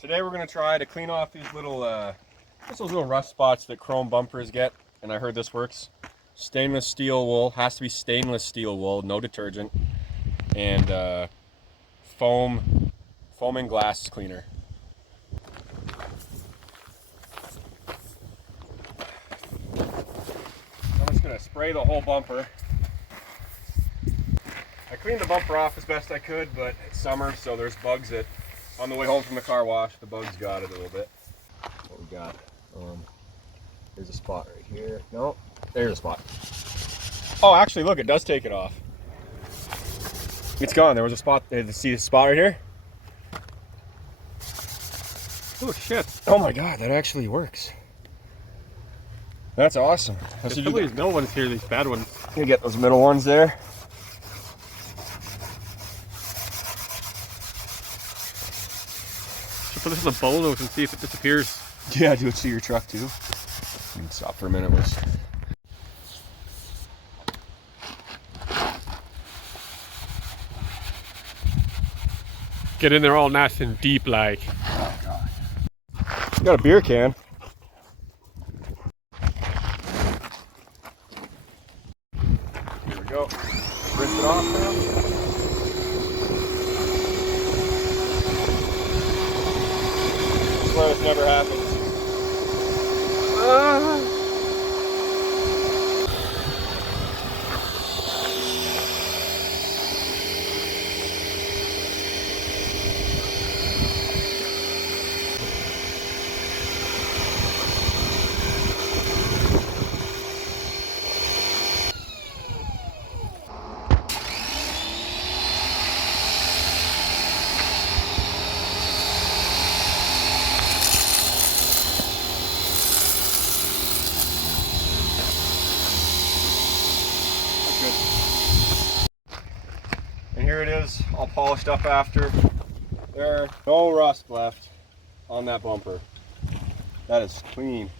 Today we're going to try to clean off these little, just those little rust spots that chrome bumpers get, and I heard this works. Stainless steel wool, has to be stainless steel wool, no detergent, and foam and glass cleaner. I'm just going to spray the whole bumper. I cleaned the bumper off as best I could, but it's summer, so there's bugs that, on the way home from the car wash, the bugs got it a little bit. What we got? There's a spot right here. No, there's a spot. Oh, actually, look, it does take it off. It's gone. There was a spot. See the spot right here? Oh shit! Oh my god, that actually works. That's awesome. Some of these middle ones here, these bad ones. You get those middle ones there. Should put this in the bullnose and see if it disappears. Yeah, do it to your truck too. You can stop for a minute. Get in there all nice and deep like. Oh god. You got a beer can. Here we go. Rinse it off now. Swear this never happens. And here it is, all polished up after. There are no rust left on that bumper. That is clean.